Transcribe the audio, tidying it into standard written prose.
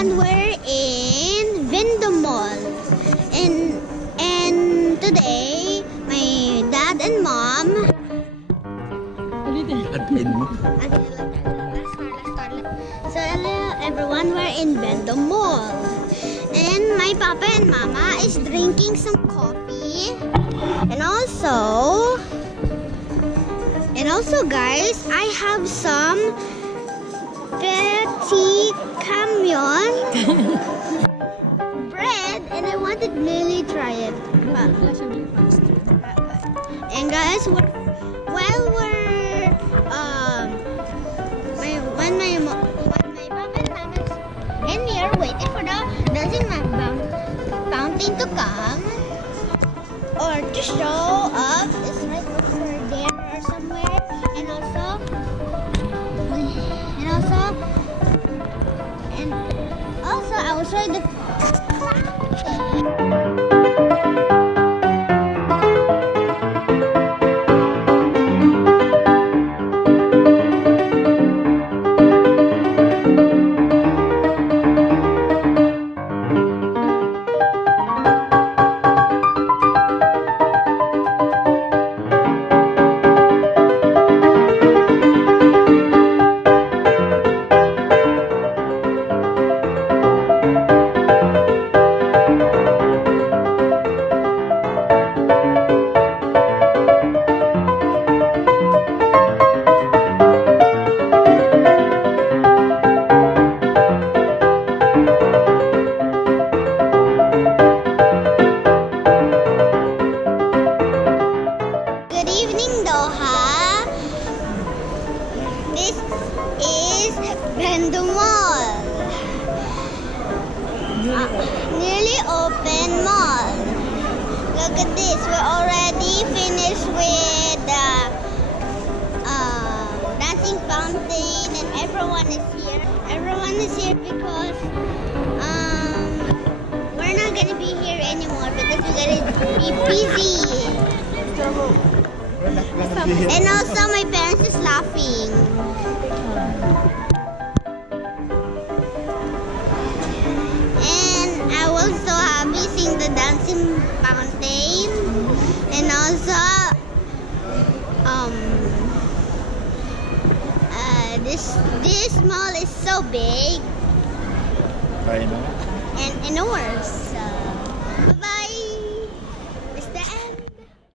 everyone, we're in Vendo Mall, and today my dad and mom. So hello everyone, we're in Vendo Mall, and my papa and mama is drinking some coffee, and also guys, I have some petit camion bread, and I wanted Lily try it. And guys, while we're when my papa and mama's in here waiting for the dancing fountain to come or to show up, it's right over there or somewhere, and also I will show you the Vendo Mall. Nearly open mall. Look at this. We're already finished with the dancing fountain, and everyone is here. Everyone is here because we're not gonna be here anymore because we're gonna be busy. And also my parents is laughing. So happy seeing the dancing fountain, and also this mall is so big. I know. And enormous.